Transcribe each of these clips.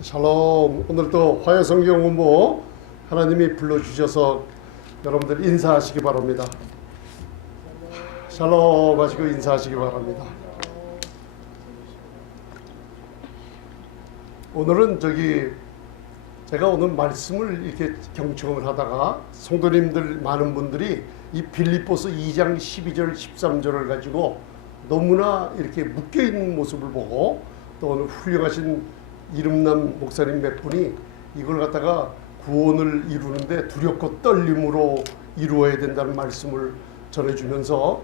샬롬. 오늘도 화요성경 공부 하나님이 불러주셔서 여러분들 인사하시기 바랍니다. 샬롬 하시고 인사하시기 바랍니다. 오늘은 제가 오늘 말씀을 이렇게 경청을 하다가 성도님들 많은 분들이 이 빌립보서 2장 12절 13절을 가지고 너무나 이렇게 묶여있는 모습을 보고 또 오늘 훌륭하신 이름난 목사님 몇 분이 이걸 갖다가 구원을 이루는데 두렵고 떨림으로 이루어야 된다는 말씀을 전해주면서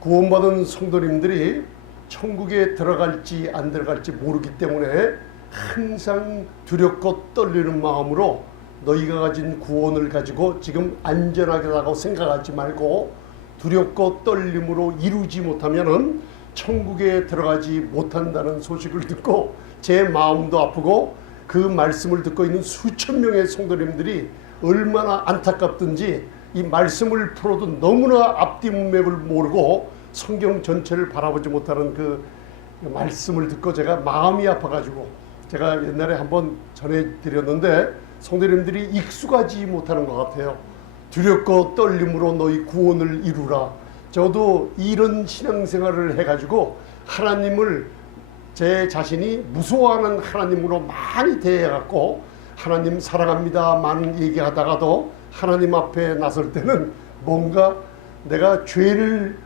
구원받은 성도님들이 천국에 들어갈지 안 들어갈지 모르기 때문에 항상 두렵고 떨리는 마음으로 너희가 가진 구원을 가지고 지금 안전하다고 생각하지 말고 두렵고 떨림으로 이루지 못하면은 천국에 들어가지 못한다는 소식을 듣고 제 마음도 아프고 그 말씀을 듣고 있는 수천 명의 성도님들이 얼마나 안타깝든지 이 말씀을 풀어도 너무나 앞뒤 문맥을 모르고 성경 전체를 바라보지 못하는 그 말씀을 듣고 제가 마음이 아파가지고 제가 옛날에 한번 전해드렸는데 성도님들이 익숙하지 못하는 것 같아요. 두렵고 떨림으로 너희 구원을 이루라. 저도 이런 신앙생활을 해가지고 하나님을 제 자신이 무서워하는 하나님으로 많이 대해갖고 하나님 사랑합니다 많은 얘기하다가도 하나님 앞에 나설 때는 뭔가 내가 죄를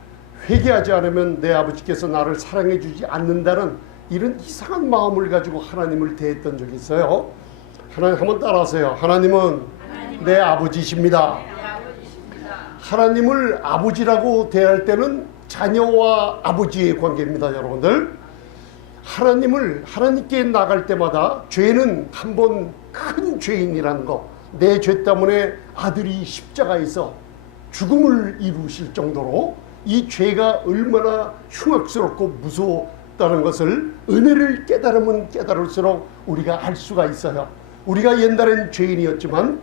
회개하지 않으면 내 아버지께서 나를 사랑해 주지 않는다는 이런 이상한 마음을 가지고 하나님을 대했던 적이 있어요. 하나님 한번 따라하세요. 하나님은 내 아버지십니다. 하나님을 아버지라고 대할 때는 자녀와 아버지의 관계입니다. 여러분들, 하나님께 나갈 때마다 죄는 한번 큰 죄인이라는 거, 내 죄 때문에 아들이 십자가에서 죽음을 이루실 정도로 이 죄가 얼마나 흉악스럽고 무서웠다는 것을 은혜를 깨달으면 깨달을수록 우리가 알 수가 있어요. 우리가 옛날엔 죄인이었지만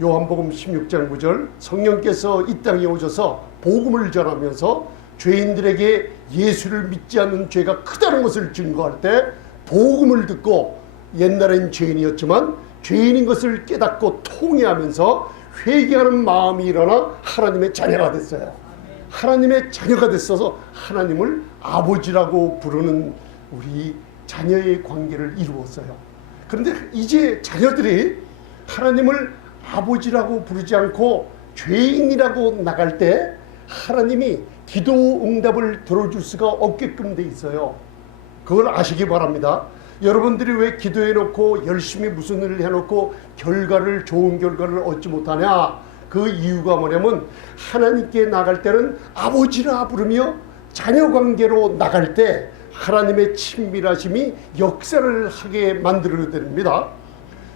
요한복음 16장 9절 성령께서 이 땅에 오셔서 복음을 전하면서 죄인들에게 예수를 믿지 않는 죄가 크다는 것을 증거할 때 복음을 듣고 옛날엔 죄인이었지만 죄인인 것을 깨닫고 통회하면서 회개하는 마음이 일어나 하나님의 자녀가 됐어요. 하나님의 자녀가 됐어서 하나님을 아버지라고 부르는 우리 자녀의 관계를 이루었어요. 그런데 이제 자녀들이 하나님을 아버지라고 부르지 않고 죄인이라고 나갈 때 하나님이 기도 응답을 들어줄 수가 없게끔 돼 있어요. 그걸 아시기 바랍니다. 여러분들이 왜 기도해놓고 열심히 무슨 일을 해놓고 좋은 결과를 얻지 못하냐? 그 이유가 뭐냐면 하나님께 나갈 때는 아버지라 부르며 자녀관계로 나갈 때 하나님의 친밀하심이 역사를 하게 만들어야 됩니다.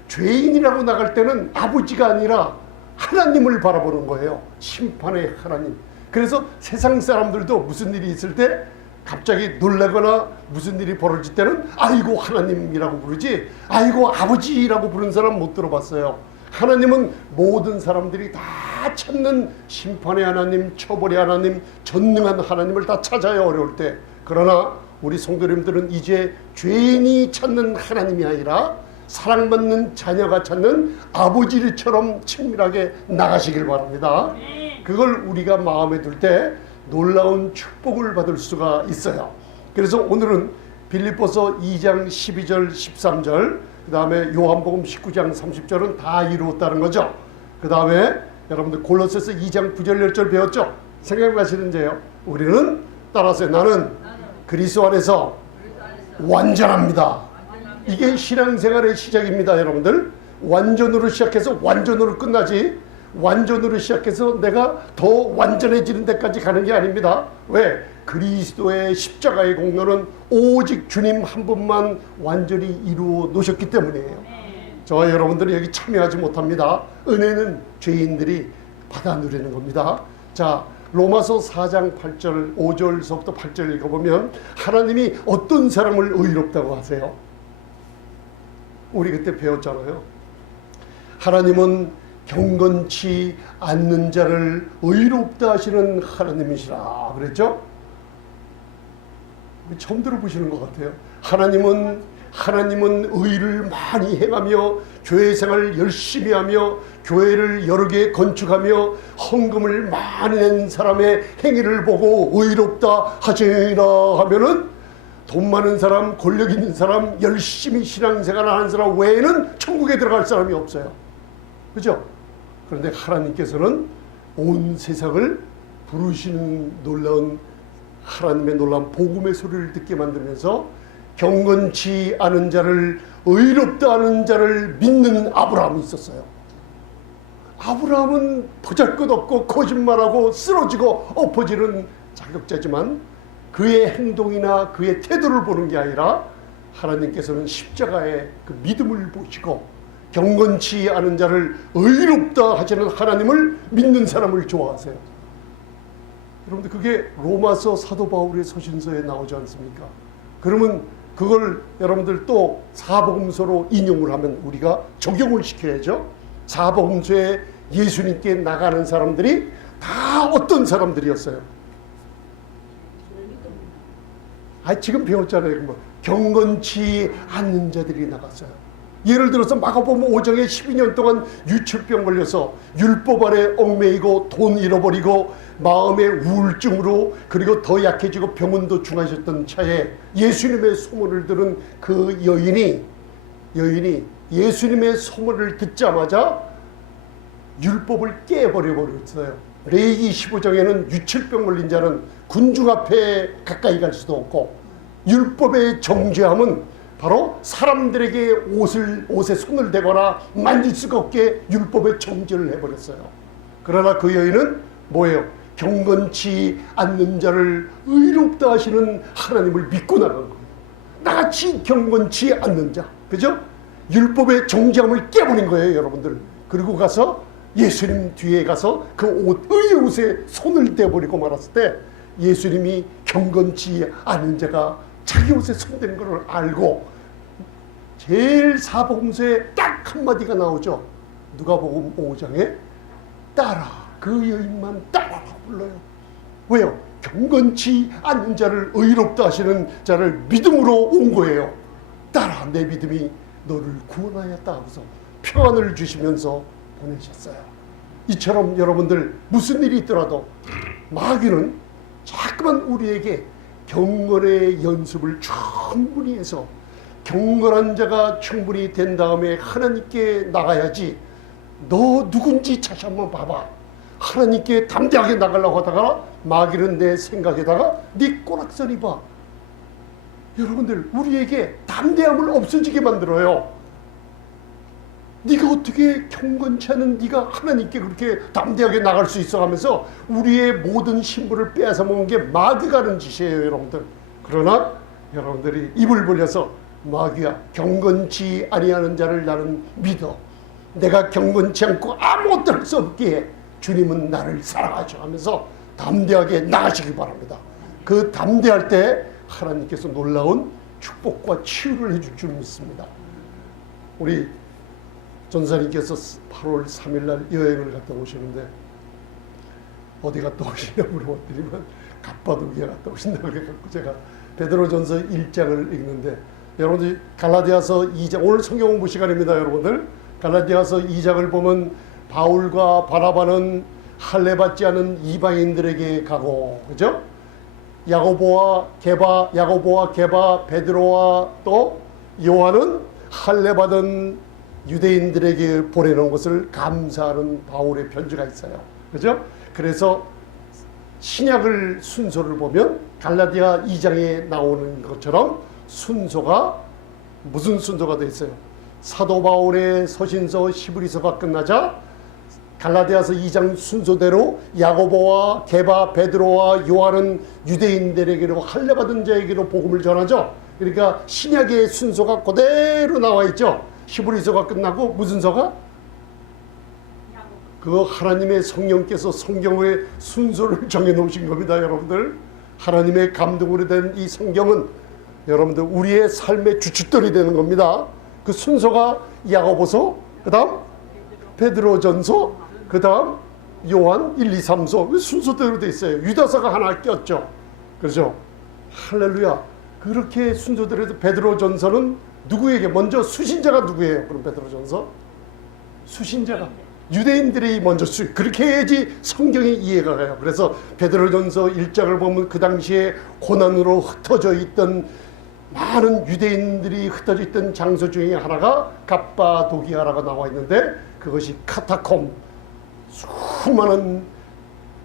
죄인이라고 나갈 때는 아버지가 아니라 하나님을 바라보는 거예요. 심판의 하나님. 그래서 세상 사람들도 무슨 일이 있을 때 갑자기 놀라거나 무슨 일이 벌어질 때는 아이고 하나님이라고 부르지 아이고 아버지라고 부르는 사람 못 들어봤어요. 하나님은 모든 사람들이 다 찾는 심판의 하나님, 처벌의 하나님, 전능한 하나님을 다 찾아야 어려울 때, 그러나 우리 성도님들은 이제 죄인이 찾는 하나님이 아니라 사랑받는 자녀가 찾는 아버지처럼 친밀하게 나가시길 바랍니다. 그걸 우리가 마음에 둘 때 놀라운 축복을 받을 수가 있어요. 그래서 오늘은 빌립보서 2장 12절 13절 그 다음에 요한복음 19장 30절은 다 이루었다는 거죠. 그 다음에 여러분들 골로새서 2장 9절 10절 배웠죠. 생각나시는데요. 우리는 따라서 나는 그리스도 안에서 완전합니다. 이게 신앙생활의 시작입니다. 여러분들, 완전으로 시작해서 완전으로 끝나지 완전으로 시작해서 내가 더 완전해지는 데까지 가는 게 아닙니다. 왜? 그리스도의 십자가의 공로는 오직 주님 한 분만 완전히 이루어 놓으셨기 때문이에요. 저와 여러분들이 여기 참여하지 못합니다. 은혜는 죄인들이 받아 누리는 겁니다. 자, 로마서 4장 8절 5절서부터 8절 읽어보면 하나님이 어떤 사람을 의롭다고 하세요? 우리 그때 배웠잖아요. 하나님은 경건치 않는 자를 의롭다 하시는 하나님이시라 그랬죠? 처음 들어보시는 것 같아요. 하나님은 하나님은 의를 많이 행하며 교회 생활을 열심히 하며 교회를 여러 개 건축하며 헌금을 많이 낸 사람의 행위를 보고 의롭다 하시니라 하면은 돈 많은 사람, 권력 있는 사람, 열심히 신앙생활을 하는 사람 외에는 천국에 들어갈 사람이 없어요. 그죠? 그런데 하나님께서는 온 세상을 부르시는 놀라운 하나님의 놀라운 복음의 소리를 듣게 만들면서 경건치 않은 자를, 의롭다 하는 자를 믿는 아브라함이 있었어요. 아브라함은 보잘것없고 거짓말하고 쓰러지고 엎어지는 자격자지만 그의 행동이나 그의 태도를 보는 게 아니라 하나님께서는 십자가의 그 믿음을 보시고 경건치 않은 자를 의롭다 하시는 하나님을 믿는 사람을 좋아하세요. 여러분들 그게 로마서 사도 바울의 서신서에 나오지 않습니까? 그러면 그걸 여러분들 또 사복음서로 인용을 하면 우리가 적용을 시켜야죠. 사복음서에 예수님께 나가는 사람들이 다 어떤 사람들이었어요? 지금 배웠잖아요. 경건치 않는 자들이 나갔어요. 예를 들어서 마가복음 5장에 12년 동안 유출병 걸려서 율법 아래 얽매이고 돈 잃어버리고 마음의 우울증으로 그리고 더 약해지고 병원도 중하셨던 차에 예수님의 소문을 들은 그 여인이 예수님의 소문을 듣자마자 율법을 깨버려버렸어요. 레위기 15장에는 유출병 걸린 자는 군중 앞에 가까이 갈 수도 없고 율법의 정죄함은 바로 사람들에게 옷에 손을 대거나 만질 수가 없게 율법의 정죄를 해버렸어요. 그러나 그 여인은 뭐예요? 경건치 않는 자를 의롭다 하시는 하나님을 믿고 나간 거예요. 나같이 경건치 않는 자, 그죠? 율법의 정죄함을 깨버린 거예요, 여러분들. 그리고 가서 예수님 뒤에 가서 그 의의 옷에 손을 대버리고 말았을 때 예수님이 경건치 않은 자가 자기 옷에 손댄 것을 알고 제일 사복음서에 딱 한마디가 나오죠. 누가복음 5장에 따라, 그 여인만 따라라고 불러요. 왜요? 경건치 않는 자를 의롭다 하시는 자를 믿음으로 온 거예요. 따라, 내 믿음이 너를 구원하였다 하고서 평안을 주시면서 보내셨어요. 이처럼 여러분들 무슨 일이 있더라도 마귀는 자꾸만 우리에게 경건의 연습을 충분히 해서 경건한 자가 충분히 된 다음에 하나님께 나가야지, 너 누군지 다시 한번 봐봐. 하나님께 담대하게 나가려고 하다가 마귀는 내 생각에다가 네 꼬락서리 봐. 여러분들 우리에게 담대함을 없어지게 만들어요. 네가 어떻게 경건치 않은 네가 하나님께 그렇게 담대하게 나갈 수 있어 하면서 우리의 모든 신분을 빼앗아 먹은 게 마귀가 하는 짓이에요, 여러분들. 그러나 여러분들이 입을 벌려서 마귀야, 경건치 아니하는 자를 나는 믿어. 내가 경건치 않고 아무것도 할 수 없기에 주님은 나를 사랑하죠 하면서 담대하게 나가시기 바랍니다. 그 담대할 때 하나님께서 놀라운 축복과 치유를 해줄 줄 믿습니다. 우리 전사님께서 8월 3일 날 여행을 갔다 오시는데 어디 갔다 오시냐 물어봤더니만 갑바도기에 갔다 오신다고 그래갖고 제가 베드로전서 1장을 읽는데, 여러분들 갈라디아서 2장, 오늘 성경 공부 시간입니다. 여러분들 갈라디아서 2장을 보면 바울과 바나바는 할례받지 않은 이방인들에게 가고, 그죠? 야고보와 게바, 베드로와 또 요한은 할례받은 유대인들에게 보내놓은 것을 감사하는 바울의 편지가 있어요. 그죠? 그래서 신약을 순서를 보면 갈라디아 2장에 나오는 것처럼 순서가 무슨 순서가 되어 있어요? 사도 바울의 서신서 히브리서가 끝나자 갈라디아서 2장 순서대로 야고보와 게바, 베드로와 요한은 유대인들에게로 할례받은 자에게로 복음을 전하죠. 그러니까 신약의 순서가 그대로 나와 있죠. 히브리서가 끝나고 무슨 서가? 그거 하나님의 성령께서 성경의 순서를 정해놓으신 겁니다. 여러분들 하나님의 감동으로 된 이 성경은 여러분들 우리의 삶의 주춧돌이 되는 겁니다. 그 순서가 야고보서, 그 다음 베드로전서, 그 다음 요한 1, 2, 3서 순서대로 돼 있어요. 유다서가 하나 꼈죠. 그렇죠? 할렐루야. 그렇게 순서대로 해서 베드로전서는 누구에게? 먼저 수신자가 누구예요? 그럼 베드로전서 수신자가 유대인들이 먼저 그렇게 해야지 성경의 이해가 가요. 그래서 베드로전서 1장을 보면 그 당시에 고난으로 흩어져 있던 많은 유대인들이 흩어져 있던 장소 중에 하나가 갑바도기아라고 나와 있는데, 그것이 카타콤, 수많은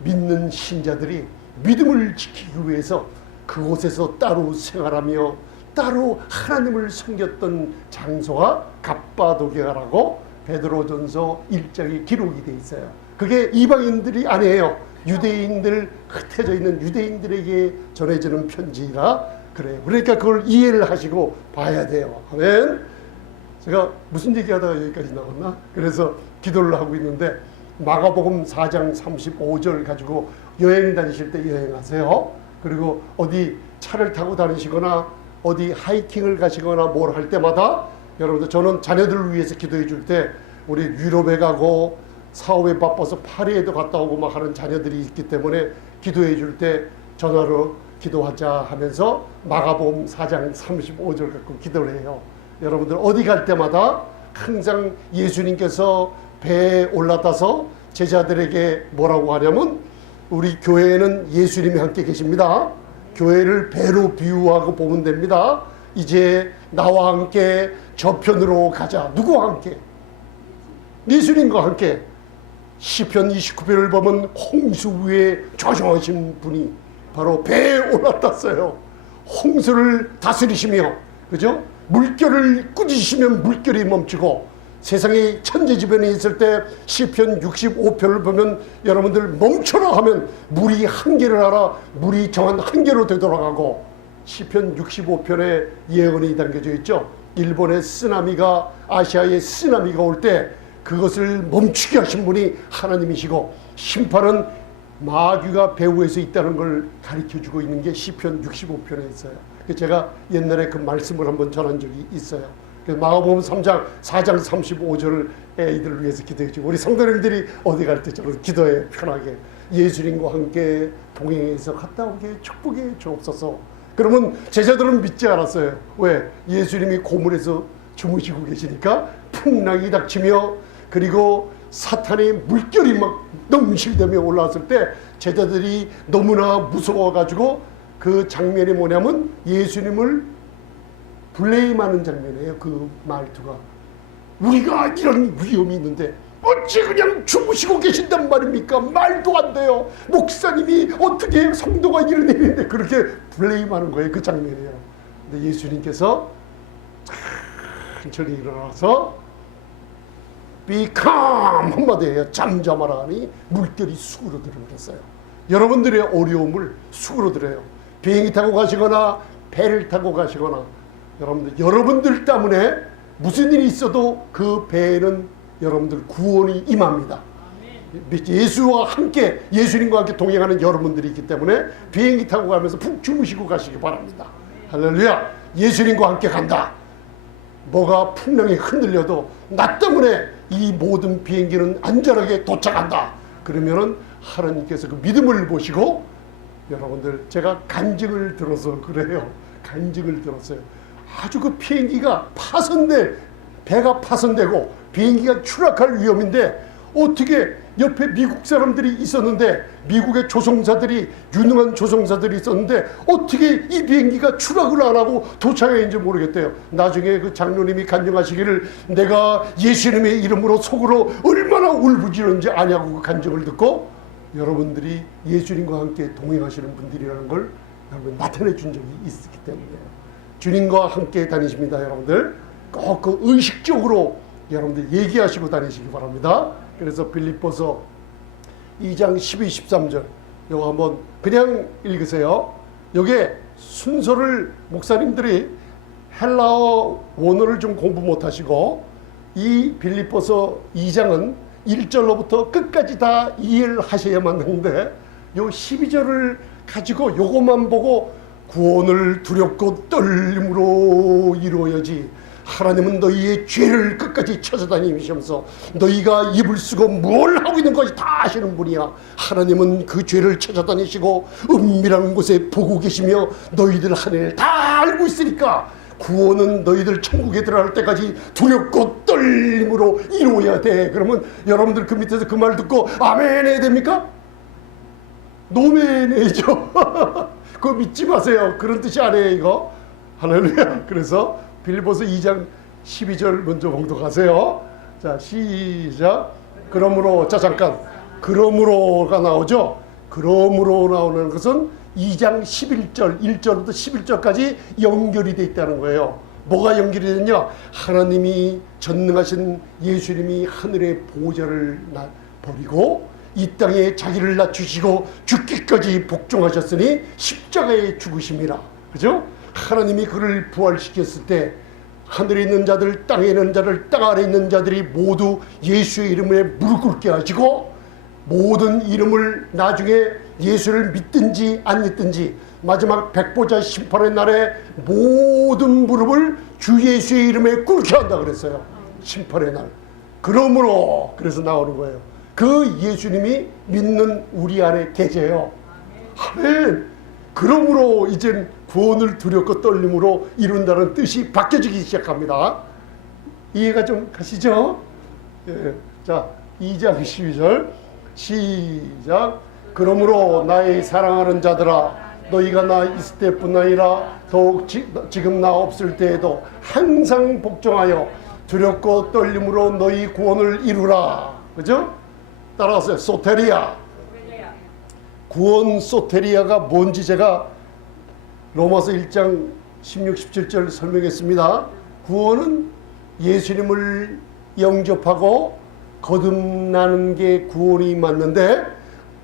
믿는 신자들이 믿음을 지키기 위해서 그곳에서 따로 생활하며 따로 하나님을 섬겼던 장소가 갑바도기아라고 베드로전서 1장에 기록이 돼 있어요. 그게 이방인들이 아니에요. 유대인들, 흩어져 있는 유대인들에게 전해지는 편지라 그래요. 그러니까 그걸 이해를 하시고 봐야 돼요. 아멘. 제가 무슨 얘기하다가 여기까지 나왔나? 그래서 기도를 하고 있는데, 마가복음 4장 35절 가지고 여행 다니실 때 여행하세요. 그리고 어디 차를 타고 다니시거나 어디 하이킹을 가시거나 뭘 할 때마다, 여러분들, 저는 자녀들을 위해서 기도해 줄 때, 우리 유럽에 가고 사업에 바빠서 파리에도 갔다 오고 막 하는 자녀들이 있기 때문에 기도해 줄 때 전화로 기도하자 하면서 마가복음 4장 35절 갖고 기도를 해요. 여러분들 어디 갈 때마다 항상 예수님께서 배에 올라타서 제자들에게 뭐라고 하냐면, 우리 교회에는 예수님이 함께 계십니다. 교회를 배로 비유하고 보면 됩니다. 이제 나와 함께 저편으로 가자. 누구와 함께? 예수님과 함께. 시편 29편을 보면 홍수 위에 좌정하신 분이 바로 배에 올라탔어요. 홍수를 다스리시며, 그죠? 물결을 꾸짖으시면 물결이 멈추고, 세상에 천재지변이 있을 때 시편 65편을 보면 여러분들 멈춰라 하면 물이 한계를 알아 물이 정한 한계로 되돌아가고, 시편 65편에 예언이 담겨져 있죠. 일본의 쓰나미가, 아시아의 쓰나미가 올 때 그것을 멈추게 하신 분이 하나님이시고, 심판은 마귀가 배후에서 있다는 걸 가르쳐주고 있는 게 시편 65편에 있어요. 제가 옛날에 그 말씀을 한번 전한 적이 있어요. 마가복음 3장 4장 35절을 애들을 위해서 기도해주고, 우리 성도님들이 어디 갈 때 저를 기도해 편하게 예수님과 함께 동행해서 갔다 오게 축복해 주옵소서. 그러면 제자들은 믿지 않았어요. 왜? 예수님이 고물에서 주무시고 계시니까 풍랑이 닥치며, 그리고 사탄의 물결이 막 넘실대며 올라왔을 때 제자들이 너무나 무서워가지고, 그 장면이 뭐냐면 예수님을 블레임하는 장면이에요. 그 말투가, 우리가 이런 위험이 있는데 어찌 그냥 주무시고 계신단 말입니까? 말도 안 돼요. 목사님이 어떻게 성도가 이런 일인데, 그렇게 블레임하는 거예요. 그 장면이에요. 근데 예수님께서 천천히 일어나서 Be calm 한마디 해요. 잠잠하라 하니 물결이 수그러들어버렸어요. 여러분들의 어려움을 수그러들어요. 비행기 타고 가시거나 배를 타고 가시거나, 여러분들 때문에 무슨 일이 있어도 그 배에는 여러분들 구원이 임합니다. 예수와 함께, 예수님과 함께 동행하는 여러분들이 있기 때문에 비행기 타고 가면서 푹 주무시고 가시기 바랍니다. 할렐루야. 예수님과 함께 간다. 뭐가 풍랑이 흔들려도 나 때문에 이 모든 비행기는 안전하게 도착한다. 그러면은 하나님께서 그 믿음을 보시고, 여러분들, 제가 간증을 들어서 그래요. 간증을 들었어요. 아주 그 비행기가 배가 파손되고 비행기가 추락할 위험인데, 어떻게 옆에 미국 사람들이 있었는데, 미국의 조종사들이, 유능한 조종사들이 있었는데 어떻게 이 비행기가 추락을 안 하고 도착했는지 모르겠대요. 나중에 그 장로님이 간증하시기를, 내가 예수님의 이름으로 속으로 얼마나 울부짖었는지 아냐고 그 간증을 듣고, 여러분들이 예수님과 함께 동행하시는 분들이라는 걸 여러분 나타내 준 적이 있기 때문이에요. 주님과 함께 다니십니다. 여러분들 꼭 그 의식적으로 여러분들 얘기하시고 다니시기 바랍니다. 그래서 빌립보서 2장 12, 13절 이거 한번 그냥 읽으세요. 요게 순서를 목사님들이 헬라어 원어를 좀 공부 못하시고, 이 빌립보서 2장은 1절로부터 끝까지 다 이해를 하셔야만 하는데, 요 12절을 가지고 요것만 보고 구원을 두렵고 떨림으로 이루어야지, 하나님은 너희의 죄를 끝까지 찾아다니시면서 너희가 입을 쓰고 뭘 하고 있는 것이 다 아시는 분이야. 하나님은 그 죄를 찾아다니시고 은밀한 곳에 보고 계시며 너희들 하늘 다 알고 있으니까 구원은 너희들 천국에 들어갈 때까지 두렵고 떨림으로 이루어야 돼. 그러면 여러분들 그 밑에서 그 말 듣고 아멘 해야 됩니까? 노멘 해야죠. 그거 믿지 마세요. 그런 뜻이 아니에요 이거. 할렐루야. 그래서 빌립보서 2장 12절 먼저 봉독하세요. 자 시작. 그러므로 자 잠깐 그러므로가 나오죠. 그러므로 나오는 것은 2장 11절 1절부터 11절까지 연결이 되어 있다는 거예요. 뭐가 연결이 됐냐? 하나님이 전능하신 예수님이 하늘의 보좌를 버리고 이 땅에 자기를 낮추시고 죽기까지 복종하셨으니 십자가에 죽으심이라. 그죠? 하나님이 그를 부활시켰을 때 하늘에 있는 자들, 땅에 있는 자들, 땅 아래 있는 자들이 모두 예수의 이름에 무릎 꿇게 하시고 모든 이름을 나중에 예수를 믿든지 안 믿든지 마지막 백보자 심판의 날에 모든 무릎을 주 예수의 이름에 꿇게 한다 그랬어요. 심판의 날. 그러므로 그래서 나오는 거예요. 그 예수님이 믿는 우리 안에 계세요. 아멘. 그러므로 이젠 구원을 두렵고 떨림으로 이룬다는 뜻이 바뀌어지기 시작합니다. 이해가 좀 가시죠? 예. 자 2장 12절 시작. 그러므로 나의 사랑하는 자들아 너희가 나 있을 때뿐 아니라 더욱 지금 나 없을 때에도 항상 복종하여 두렵고 떨림으로 너희 구원을 이루라. 그죠? 따라하세요. 소테리아. 구원 소테리아가 뭔지 제가 로마서 1장 16, 17절 설명했습니다. 구원은 예수님을 영접하고 거듭나는 게 구원이 맞는데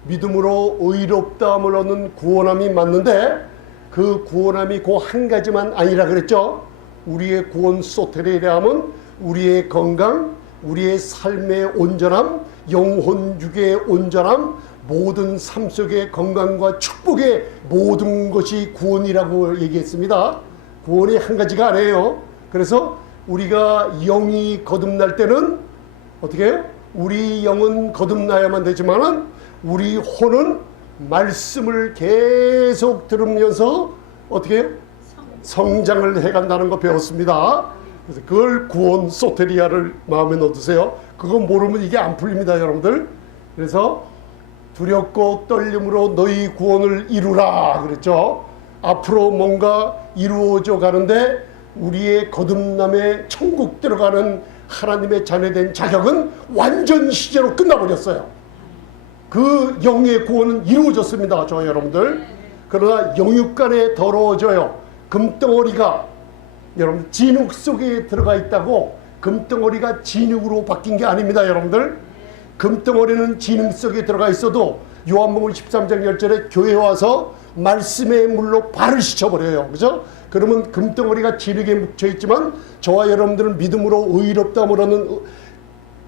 믿음으로 의롭다함을 얻는 구원함이 맞는데 그 구원함이 그 한 가지만 아니라 그랬죠. 우리의 구원 소테리아함은 우리의 건강, 우리의 삶의 온전함, 영혼 육의 온전함, 모든 삶 속의 건강과 축복의 모든 것이 구원이라고 얘기했습니다. 구원이 한 가지가 아니에요. 그래서 우리가 영이 거듭날 때는 어떻게 해요? 우리 영은 거듭나야만 되지만은 우리 혼은 말씀을 계속 들으면서 어떻게 해요? 성장을 해간다는 거 배웠습니다. 그래서 그걸 구원 소테리아를 마음에 넣어두세요. 그거 모르면 이게 안 풀립니다, 여러분들. 그래서 두렵고 떨림으로 너희 구원을 이루라 그랬죠. 앞으로 뭔가 이루어져 가는데 우리의 거듭남에 천국 들어가는 하나님의 자녀된 자격은 완전 시제로 끝나버렸어요. 그 영의 구원은 이루어졌습니다, 저 여러분들. 그러나 영육간에 더러워져요. 금덩어리가 여러분 진흙 속에 들어가 있다고 금덩어리가 진흙으로 바뀐 게 아닙니다, 여러분들. 금덩어리는 진흙 속에 들어가 있어도 요한복음 13장 10절에 교회 와서 말씀의 물로 발을 씻어버려요. 그죠? 그러면 금덩어리가 진흙에 묻혀있지만 저와 여러분들은 믿음으로 의롭다함을 얻는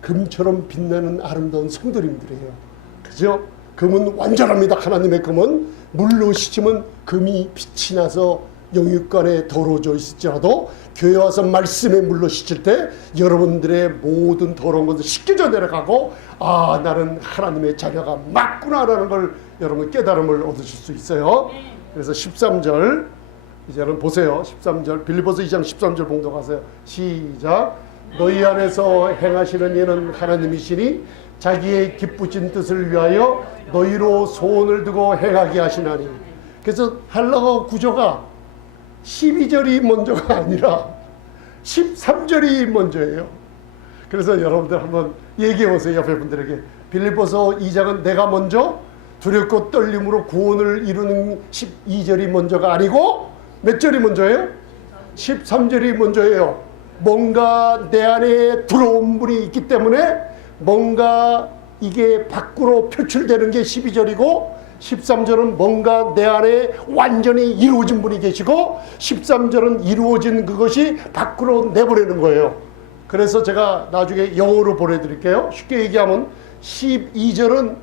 금처럼 빛나는 아름다운 성도님들이에요. 그죠? 금은 완전합니다. 하나님의 금은 물로 씻으면 금이 빛이 나서 영육간에 더러워져 있을지라도 교회 와서 말씀의 물로 씻을 때 여러분들의 모든 더러운 것을 씻겨져 내려가고 아 나는 하나님의 자녀가 맞구나라는 걸 여러분 깨달음을 얻으실 수 있어요. 그래서 13절 이제는 보세요. 13절 빌립보서 2장 13절 봉독하세요. 시작. 너희 안에서 행하시는 이는 하나님이시니 자기의 기쁘신 뜻을 위하여 너희로 소원을 두고 행하게 하시나니. 그래서 헬라어 구조가 12절이 먼저가 아니라 13절이 먼저예요. 그래서 여러분들 한번 얘기해 보세요. 옆에 분들에게. 빌립보서 2장은 내가 먼저 두렵고 떨림으로 구원을 이루는 12절이 먼저가 아니고 몇 절이 먼저예요? 13절이 먼저예요. 뭔가 내 안에 들어온 분이 있기 때문에 뭔가 이게 밖으로 표출되는 게 12절이고 13절은 뭔가 내 안에 완전히 이루어진 분이 계시고 13절은 이루어진 그것이 밖으로 내보내는 거예요. 그래서 제가 나중에 영어로 보내드릴게요. 쉽게 얘기하면 12절은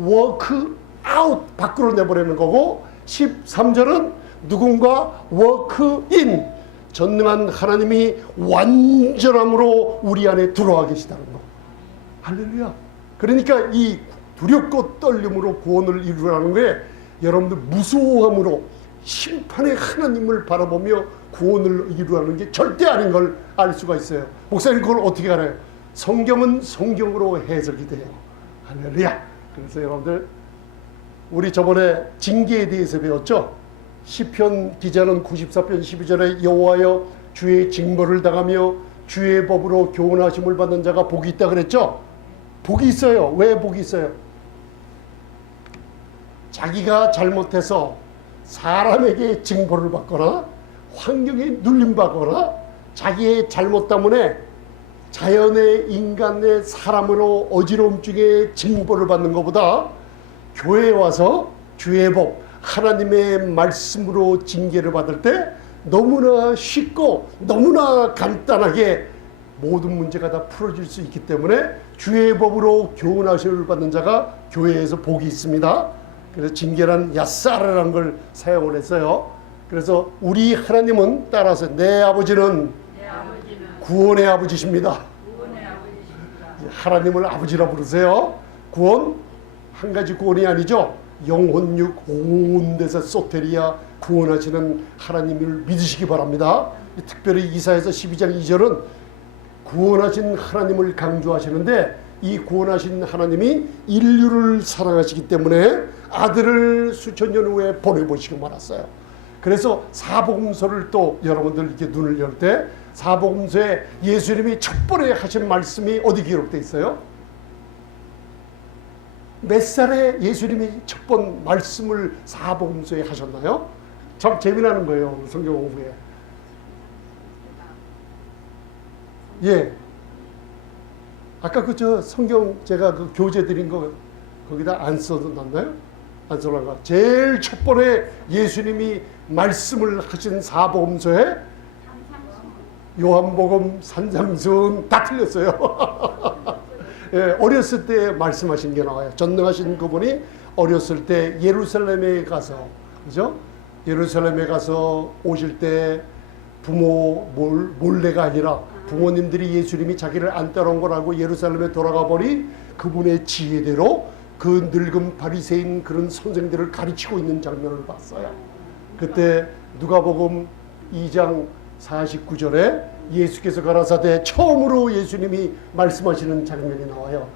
work out 밖으로 내보내는 거고 13절은 누군가 work in 전능한 하나님이 완전함으로 우리 안에 들어와 계시다는 거. 할렐루야. 그러니까 이 두렵고 떨림으로 구원을 이루라는 게 여러분들 무서워함으로 심판의 하나님을 바라보며 구원을 이루라는 게 절대 아닌 걸 알 수가 있어요. 목사님 그걸 어떻게 알아요? 성경은 성경으로 해석이 돼요. 할렐루야. 그래서 여러분들 우리 저번에 징계에 대해서 배웠죠. 시편 기자는 94편 12절에 여호와여 주의 징벌을 당하며 주의 법으로 교훈하심을 받는 자가 복이 있다 그랬죠. 복이 있어요. 왜 복이 있어요? 자기가 잘못해서 사람에게 징벌을 받거나 환경에 눌림받거나 자기의 잘못 때문에 자연의 인간의 사람으로 어지러움 중에 징벌을 받는 것보다 교회에 와서 주의 법 하나님의 말씀으로 징계를 받을 때 너무나 쉽고 너무나 간단하게 모든 문제가 다 풀어질 수 있기 때문에 주의 법으로 교훈하심을 받는 자가 교회에서 복이 있습니다. 그래서 징계란 야사르라는 걸 사용을 했어요. 그래서 우리 하나님은 따라서 내 아버지는 구원의 아버지십니다. 하나님을 아버지라 부르세요. 구원 한 가지 구원이 아니죠. 영혼육 온 데서 소테리아 구원하시는 하나님을 믿으시기 바랍니다. 특별히 이사야서 12장 2절은 구원하신 하나님을 강조하시는데 이 구원하신 하나님이 인류를 사랑하시기 때문에 아들을 수천 년 후에 보내보시고 말았어요. 그래서 사복음서를 또 여러분들 이렇게 눈을 열 때 사복음서에 예수님이 첫 번에 하신 말씀이 어디 기록되어 있어요? 몇 살에 예수님이 첫 번 말씀을 사복음서에 하셨나요? 참 재미나는 거예요. 성경 공부에. 예. 아까 그 저 성경 제가 그 교재 드린 거 거기다 안 써놨나요? 안 써놨나? 제일 첫 번에 예수님이 말씀을 하신 사복음서에 요한복음, 산상수훈 다 틀렸어요. 예, 어렸을 때 말씀하신 게 나와요. 전능하신 그분이 어렸을 때 예루살렘에 가서, 그죠? 예루살렘에 가서 오실 때 부모 몰래가 아니라 부모님들이 예수님이 자기를 안 따라온 거라고 예루살렘에 돌아가 보니 그분의 지혜대로 그 늙은 바리새인 그런 선생들을 가르치고 있는 장면을 봤어요. 그때 누가복음 2장 49절에 예수께서 가라사대 처음으로 예수님이 말씀하시는 장면이 나와요.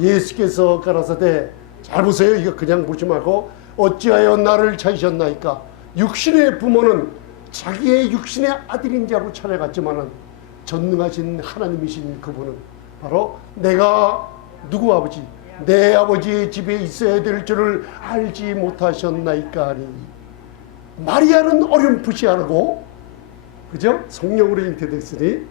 예수께서 가라사대 잘 보세요. 이거 그냥 보지 말고 어찌하여 나를 찾으셨나이까. 육신의 부모는 자기의 육신의 아들인지 하고 찾아갔지만은 전능하신 하나님이신 그분은 바로 내가 누구 아버지? 내 아버지의 집에 있어야 될 줄을 알지 못하셨나이까 하니 마리아는 어렴풋이 알고 그죠? 성령으로 잉태됐으니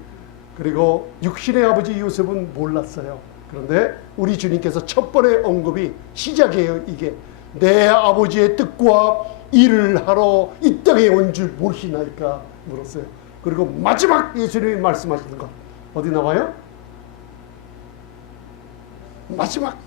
그리고 육신의 아버지 요셉은 몰랐어요. 그런데 우리 주님께서 첫 번의 언급이 시작이에요. 이게 내 아버지의 뜻과 일을 하러 이 땅에 온 줄 모르시나이까 물었어요. 그리고 마지막 예수님이 말씀하시는 것 어디 나와요? 마지막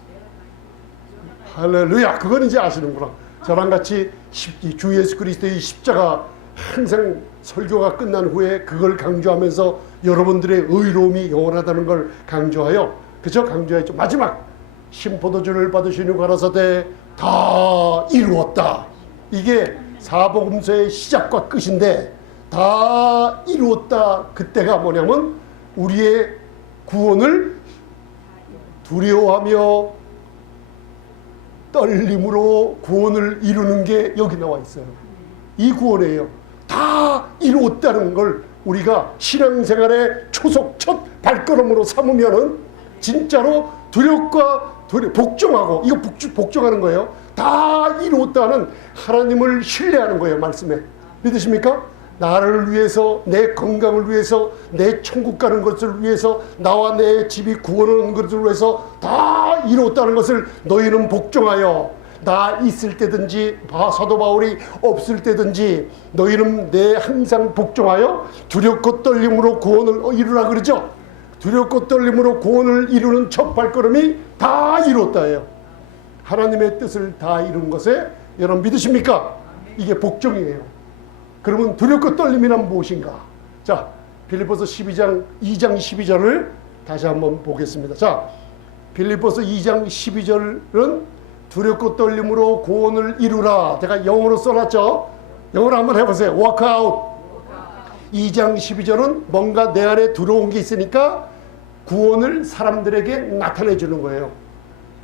할렐루야. 그건 이제 아시는구나. 저랑 같이 주 예수 그리스도의 십자가 항상 설교가 끝난 후에 그걸 강조하면서 여러분들의 의로움이 영원하다는 걸 강조하여 그죠? 강조했죠. 마지막 신포도주를 받으신 후 가라사대 다 이루었다. 이게 사복음서의 시작과 끝인데 다 이루었다. 그때가 뭐냐면 우리의 구원을 두려워하며 떨림으로 구원을 이루는 게 여기 나와 있어요. 이 구원이에요. 다 이루었다는 걸 우리가 신앙생활의 초속 첫 발걸음으로 삼으면은 진짜로 복종하고 이거 복종하는 거예요. 다 이루었다는 하나님을 신뢰하는 거예요. 말씀에 믿으십니까? 나를 위해서 내 건강을 위해서 내 천국 가는 것을 위해서 나와 내 집이 구원하는 것을 위해서 다 이루었다는 것을 너희는 복종하여 나 있을 때든지 사도 바울이 없을 때든지 너희는 내 항상 복종하여 두렵고 떨림으로 구원을 이루라 그러죠. 두렵고 떨림으로 구원을 이루는 첫 발걸음이 다 이뤘다예요. 하나님의 뜻을 다 이룬 것에 여러분 믿으십니까? 이게 복종이에요. 그러면 두렵고 떨림이란 무엇인가? 자, 빌립보서 2장 12절을 다시 한번 보겠습니다. 자, 빌립보서 2장 12절은 두렵고 떨림으로 구원을 이루라. 제가 영어로 써놨죠? 영어로 한번 해보세요. Work out. 2장 12절은 뭔가 내 안에 들어온 게 있으니까 구원을 사람들에게 나타내 주는 거예요.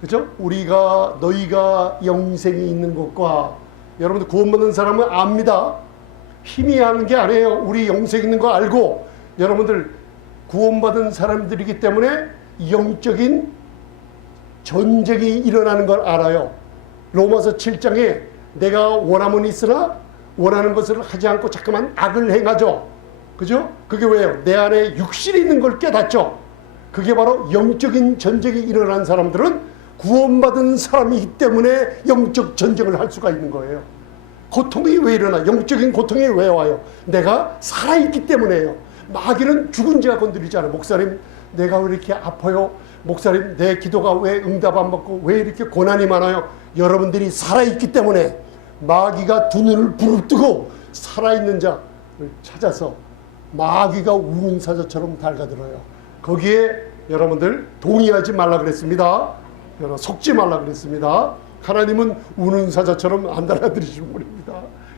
그죠? 너희가 영생이 있는 것과, 여러분들 구원받는 사람은 압니다. 힘이 하는 게 아니에요. 우리 영생 있는 거 알고, 여러분들 구원받은 사람들이기 때문에 영적인 전쟁이 일어나는 걸 알아요. 로마서 7장에 내가 원함은 있으나 원하는 것을 하지 않고 자꾸만 악을 행하죠. 그죠? 그게 왜요? 내 안에 육신이 있는 걸 깨닫죠. 그게 바로 영적인 전쟁이 일어난 사람들은 구원받은 사람이기 때문에 영적 전쟁을 할 수가 있는 거예요. 고통이 왜 일어나? 영적인 고통이 왜 와요? 내가 살아있기 때문에요. 마귀는 죽은 자가 건드리지 않아요. 목사님, 내가 왜 이렇게 아파요? 목사님, 내 기도가 왜 응답 안 받고 왜 이렇게 고난이 많아요? 여러분들이 살아있기 때문에 마귀가 두 눈을 부릅뜨고 살아있는 자를 찾아서 마귀가 우는 사자처럼 달가들어요. 거기에 여러분들 동의하지 말라 그랬습니다. 속지 말라 그랬습니다. 하나님은 우는 사자처럼 안 달아들이신 분입니다.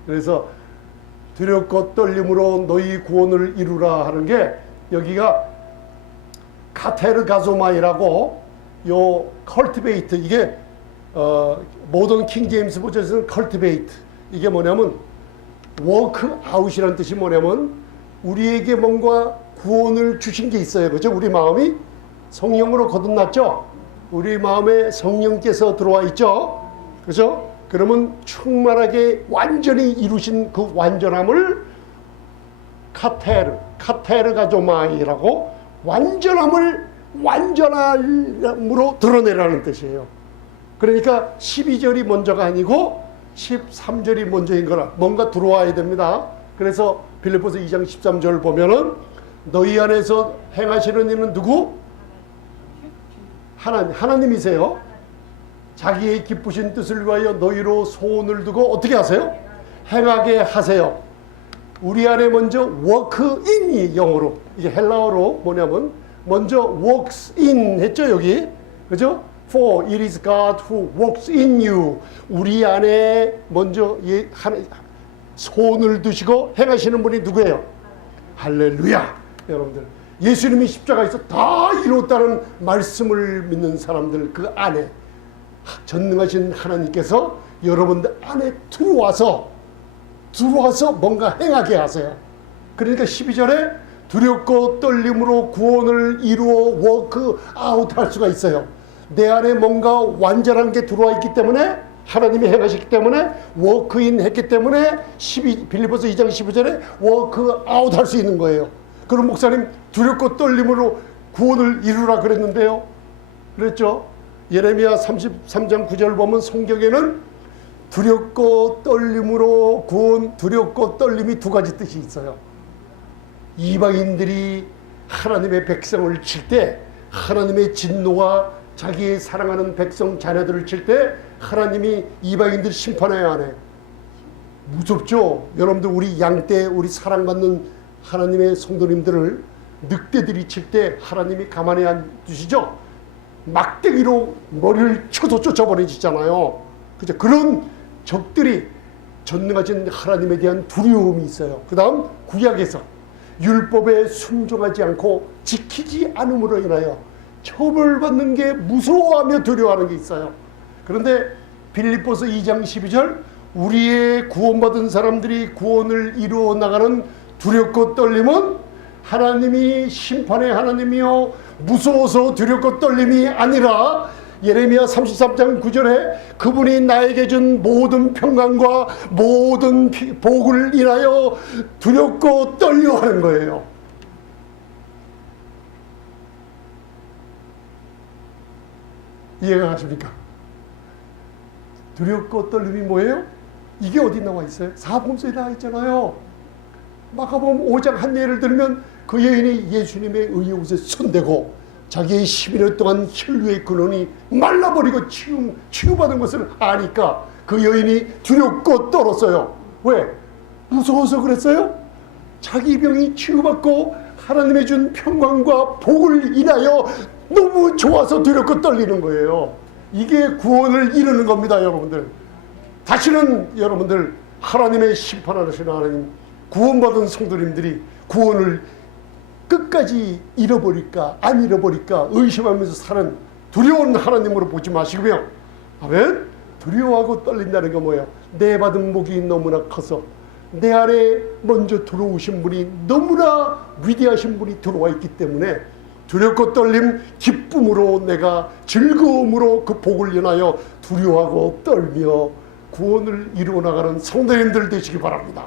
그래서 두렵고 떨림으로 너희 구원을 이루라 하는 게, 여기가 카테르가조마이라고, 요 컬티베이트, 이게 모던 킹 제임스 버전에서는 컬티베이트, 이게 뭐냐면 워크 아웃이라는 뜻이 뭐냐면 우리에게 뭔가 구원을 주신 게 있어요. 그죠? 우리 마음이 성령으로 거듭났죠? 우리 마음에 성령께서 들어와 있죠? 그죠? 그러면 충만하게 완전히 이루신 그 완전함을 카테르가조마이라고, 완전함으로 드러내라는 뜻이에요. 그러니까 12절이 먼저가 아니고 13절이 먼저인 거라, 뭔가 들어와야 됩니다. 그래서 빌립보서 2장 13절 보면은 너희 안에서 행하시는 이는 누구? 하나님이세요. 자기의 기쁘신 뜻을 위하여 너희로 소원을 두고 어떻게 하세요? 행하게 하세요. 우리 안에 먼저 work in이 영어로, 이게 헬라어로 뭐냐면 먼저 works in 했죠, 여기. 그죠? For it is God who works in you. 우리 안에 먼저 소원을 두시고 행하시는 분이 누구예요? 할렐루야. 여러분들, 예수님이 십자가에서 다 이뤘다는 말씀을 믿는 사람들, 그 안에 전능하신 하나님께서 여러분들 안에 들어와서 뭔가 행하게 하세요. 그러니까 12절에 두렵고 떨림으로 구원을 이루어 워크 아웃 할 수가 있어요. 내 안에 뭔가 완전한 게 들어와 있기 때문에, 하나님이 행하셨기 때문에, 워크인 했기 때문에 빌립보서 2장 12절에 워크 아웃 할 수 있는 거예요. 그럼 목사님, 두렵고 떨림으로 구원을 이루라 그랬는데요. 그랬죠? 예레미야 33장 9절 보면 성경에는 두렵고 떨림으로 구원, 두렵고 떨림이 두 가지 뜻이 있어요. 이방인들이 하나님의 백성을 칠 때, 하나님의 진노가 자기의 사랑하는 백성 자녀들을 칠 때 하나님이 이방인들 심판해야 하네. 무섭죠? 여러분들, 우리 양떼, 우리 사랑받는 하나님의 성도님들을 늑대들이 칠 때 하나님이 가만히 안 두시죠? 막대기로 머리를 쳐서 쫓아버리시잖아요. 그죠? 그런 적들이 전능하신 하나님에 대한 두려움이 있어요. 그 다음 구약에서 율법에 순종하지 않고 지키지 않음으로 인하여 처벌받는 게 무서워하며 두려워하는 게 있어요. 그런데 빌립보서 2장 12절, 우리의 구원받은 사람들이 구원을 이루어 나가는 두렵고 떨림은 하나님이 심판의 하나님이요 무서워서 두렵고 떨림이 아니라, 예레미야 33장 9절에 그분이 나에게 준 모든 평강과 모든 복을 인하여 두렵고 떨려하는 거예요. 이해가 가십니까? 두렵고 떨림이 뭐예요? 이게 어디 나와 있어요? 사복음서에 나와 있잖아요. 마가복음 5장 한 예를 들면 그 여인이 예수님의 의의 옷에 손대고 자기의 11년 동안 혈류의 근원이 말라버리고 치유받은 것을 아니까 그 여인이 두렵고 떨었어요. 왜? 무서워서 그랬어요? 자기 병이 치유받고 하나님의 준 평강과 복을 인하여 너무 좋아서 두렵고 떨리는 거예요. 이게 구원을 이루는 겁니다, 여러분들. 다시는 여러분들 하나님의 심판하시는 하나님, 구원받은 성도님들이 구원을 끝까지 잃어버릴까 안 잃어버릴까 의심하면서 사는 두려운 하나님으로 보지 마시고요. 아멘. 두려워하고 떨린다는 게 뭐예요? 내 받은 복이 너무나 커서 내 안에 먼저 들어오신 분이 너무나 위대하신 분이 들어와 있기 때문에 두렵고 떨림 기쁨으로 내가 즐거움으로 그 복을 인하여 두려워하고 떨며 구원을 이루어 나가는 성도님들 되시기 바랍니다.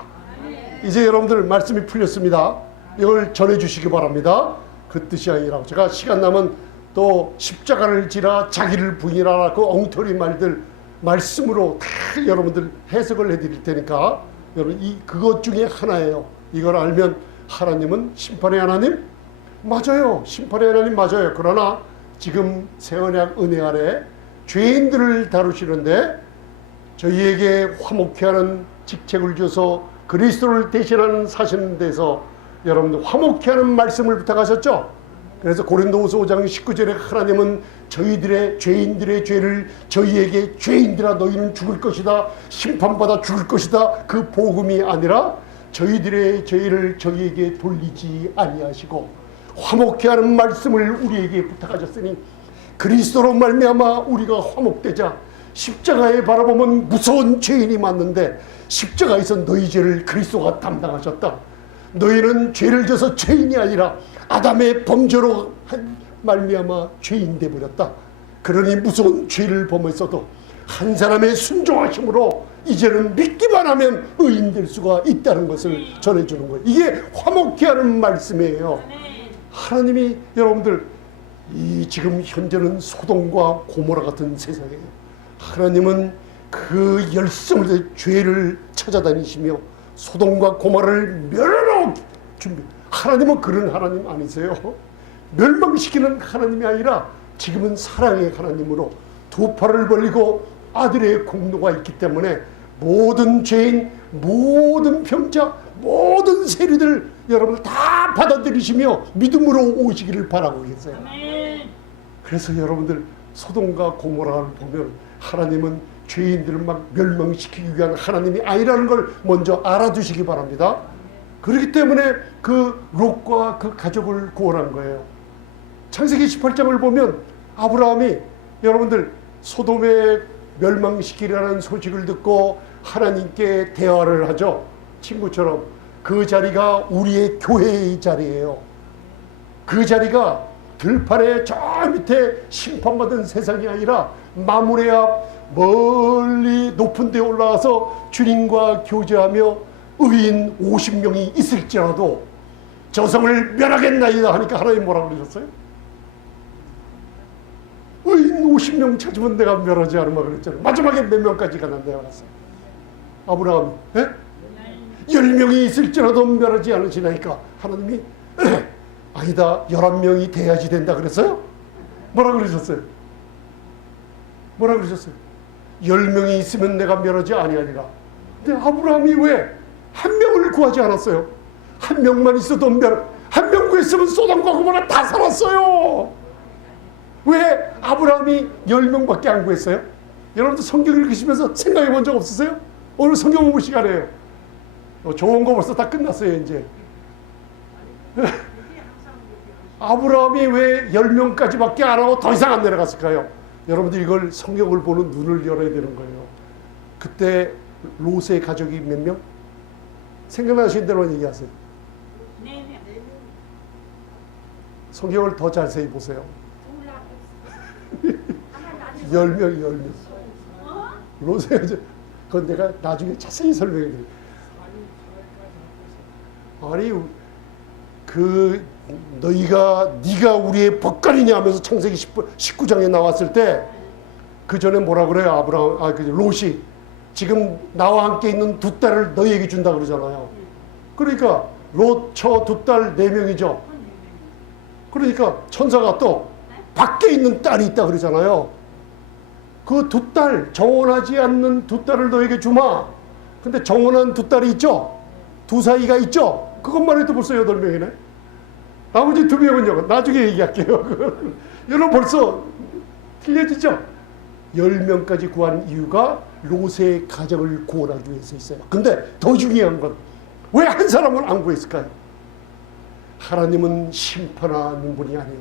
이제 여러분들 말씀이 풀렸습니다. 이걸 전해주시기 바랍니다. 그 뜻이 아니라 제가 시간 남은 또 십자가를 지라 자기를 부인하라 그 엉터리 말들 말씀으로 다 여러분들 해석을 해드릴 테니까 여러분 그것 중에 하나예요. 이걸 알면 하나님은 심판의 하나님? 맞아요. 심판의 하나님 맞아요. 그러나 지금 새언약 은혜 아래 죄인들을 다루시는데 저희에게 화목케 하는 직책을 줘서 그리스도를 대신하는 사시는 데서 여러분들 화목케 하는 말씀을 부탁하셨죠. 그래서 고린도후서 5장 19절에 하나님은 저희들의 죄인들의 죄를 저희에게 죄인들아 너희는 죽을 것이다 심판받아 죽을 것이다 그 복음이 아니라 저희들의 죄를 저희에게 돌리지 아니하시고 화목케 하는 말씀을 우리에게 부탁하셨으니 그리스도로 말미암아 우리가 화목되자 십자가에 바라보면 무서운 죄인이 맞는데 십자가에서 너희 죄를 그리스도가 담당하셨다. 너희는 죄를 져서 죄인이 아니라 아담의 범죄로 말미암아 죄인 되버렸다. 그러니 무서운 죄를 범했어도 한 사람의 순종하심으로 이제는 믿기만 하면 의인 될 수가 있다는 것을 전해주는 거예요. 이게 화목케 하는 말씀이에요. 하나님이 여러분들 이 지금 현재는 소돔과 고모라 같은 세상이에요. 하나님은 그 열성을 다해 죄를 찾아다니시며 소돔과 고모라를 멸하러 준비. 하나님은 그런 하나님 아니세요. 멸망시키는 하나님이 아니라 지금은 사랑의 하나님으로 두 팔을 벌리고 아들의 공로가 있기 때문에 모든 죄인, 모든 병자, 모든 세리들 여러분 다 받아들이시며 믿음으로 오시기를 바라고 계세요. 그래서 여러분들 소돔과 고모라를 보면 하나님은 죄인들을 막 멸망시키기 위한 하나님이 아니라는 걸 먼저 알아두시기 바랍니다. 그렇기 때문에 그 롯과 그 가족을 구원한 거예요. 창세기 18장을 보면 아브라함이 여러분들 소돔에 멸망시키라는 소식을 듣고 하나님께 대화를 하죠. 친구처럼. 그 자리가 우리의 교회의 자리예요. 그 자리가 들판에 저 밑에 심판받은 세상이 아니라 마물의 앞 멀리 높은 데 올라와서 주님과 교제하며 의인 50명이 있을지라도 저 성을 멸하겠나이다 하니까 하나님 뭐라고 그러셨어요? 의인 50명 찾으면 내가 멸하지 않으마 그랬잖아요. 마지막에 몇 명까지 가나 내가 갔어요. 아브라함이 10명이 있을지라도 멸하지 않으시나이까 하나님이 아니다 11명이 돼야지 된다 그랬어요? 뭐라 그러셨어요? 뭐라 그러셨어요? 10명이 있으면 내가 멸하지 아니하리라. 근데 아브라함이 왜 한 명을 구하지 않았어요? 한 명만 있어도 한 명 구했으면 소돔과 고모라 다 살았어요. 왜 아브라함이 10명밖에 안 구했어요? 여러분들 성경 읽으시면서 생각해 본 적 없으세요? 오늘 성경 공부 시간이에요. 좋은 거 벌써 다 끝났어요 이제. 아브라함이 왜 10명까지밖에 안 하고 더 이상 안 내려갔을까요? 여러분들 이걸 성경을 보는 눈을 열어야 되는 거예요. 그때 롯의 가족이 몇 명? 생각나시는 대로만 얘기하세요. 4명. 성경을 더 자세히 보세요. 10명. 롯의 가족. 그건 내가 나중에 자세히 설명해 드릴게요. 아니 네가 우리의 법관이냐 하면서 창세기 19장에 나왔을 때 그 전에 뭐라 그래요? 롯이 지금 나와 함께 있는 두 딸을 너희에게 준다 그러잖아요. 그러니까 롯 처 두 딸 4명이죠. 그러니까 천사가 또 밖에 있는 딸이 있다 그러잖아요. 그 두 딸 정혼하지 않는 두 딸을 너에게 주마. 근데 정혼한 두 딸이 있죠. 두 사이가 있죠. 그것만 해도 벌써 8명이네. 나머지 2명은요. 나중에 얘기할게요. 여러분 벌써 틀려지죠? 10명까지 구한 이유가 롯의 가정을 구원하기 위해서 있어요. 근데 더 중요한 건 왜 한 사람을 안 구했을까요? 하나님은 심판하는 분이 아니에요.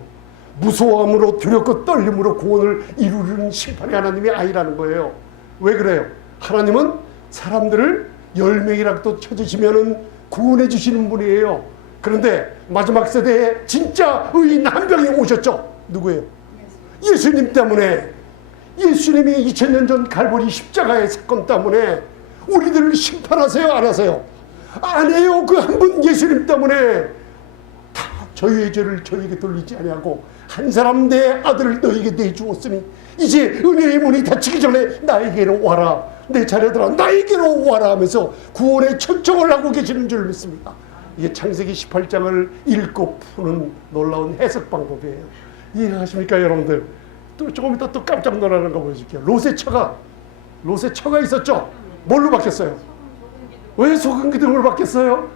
무서움으로 두렵고 떨림으로 구원을 이루는 심판의 하나님의 아이라는 거예요. 왜 그래요? 하나님은 사람들을 10명이라도 쳐주시면 구원해 주시는 분이에요. 그런데 마지막 세대에 진짜 의인 한 명이 오셨죠. 누구예요? 예수님 때문에. 예수님이 2000년 전 갈보리 십자가의 사건 때문에 우리들을 심판하세요? 안 하세요? 안 해요. 그 한 분 예수님 때문에 다 저희의 죄를 저에게 돌리지 아니하고 한 사람 내 아들을 너에게 내주었으니 이제 은혜의 문이 닫히기 전에 나에게로 와라. 내 자녀들아 나에게로 와라 하면서 구원의 초청을 하고 계시는 줄 믿습니다. 이게 창세기 18장을 읽고 푸는 놀라운 해석 방법이에요. 이해하십니까 여러분들? 또 조금 이따 또 깜짝 놀라는 거 보여줄게요. 롯의 처가 있었죠? 뭘로 바뀌었어요? 왜 소금 기둥으로 바뀌었어요?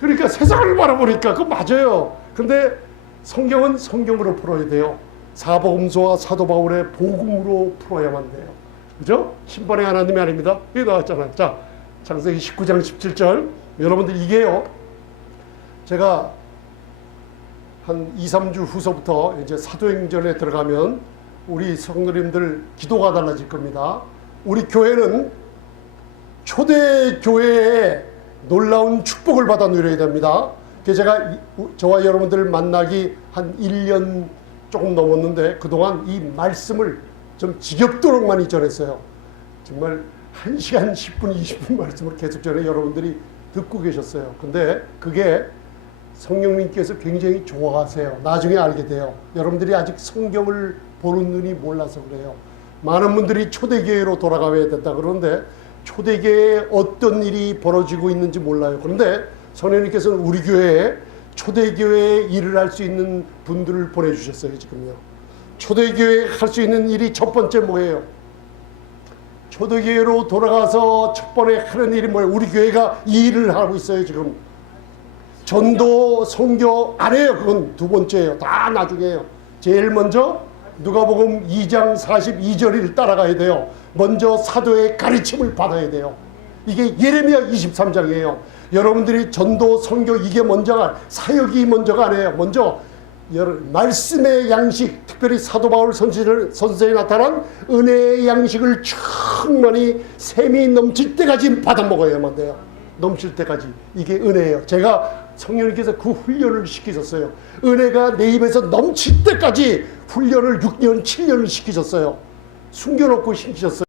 그러니까 세상을 바라보니까 그거 맞아요. 근데 성경은 성경으로 풀어야 돼요. 사복음서와 사도 바울의 복음으로 풀어야만 돼요. 그죠? 심판의 하나님이 아닙니다. 이게 나왔잖아요. 자, 창세기 19장 17절. 여러분들 이게요. 제가 한 2, 3주 후서부터 이제 사도행전에 들어가면 우리 성도님들 기도가 달라질 겁니다. 우리 교회는 초대교회에 놀라운 축복을 받아 누려야 됩니다. 그래서 제가 저와 여러분들을 만나기 한 1년 조금 넘었는데 그동안 이 말씀을 좀 지겹도록 많이 전했어요. 정말 1시간 10분, 20분 말씀을 계속 전해 여러분들이 듣고 계셨어요. 근데 그게 성령님께서 굉장히 좋아하세요. 나중에 알게 돼요. 여러분들이 아직 성경을 보는 눈이 몰라서 그래요. 많은 분들이 초대교회로 돌아가야 된다 그러는데 초대교회에 어떤 일이 벌어지고 있는지 몰라요. 그런데 성령님께서는 우리 교회에 초대교회에 일을 할 수 있는 분들을 보내주셨어요. 지금요. 초대교회에 할 수 있는 일이 첫 번째 뭐예요? 초대교회로 돌아가서 첫 번에 하는 일이 뭐예요? 우리 교회가 이 일을 하고 있어요. 지금 전도, 선교 안 해요. 그건 두 번째예요. 다 나중에요. 제일 먼저 누가복음 2장 42절을 따라가야 돼요. 먼저 사도의 가르침을 받아야 돼요. 이게 예레미야 23장이에요. 여러분들이 전도, 선교 이게 먼저가 사역이 먼저가 아니에요. 먼저 말씀의 양식, 특별히 사도 바울 선생에 나타난 은혜의 양식을 충만히 샘이 넘칠 때까지 받아 먹어야만 돼요. 넘칠 때까지. 이게 은혜예요. 제가 성령님께서 그 훈련을 시키셨어요. 은혜가 내 입에서 넘칠 때까지 훈련을 6년, 7년을 시키셨어요. 숨겨놓고 시키셨어요.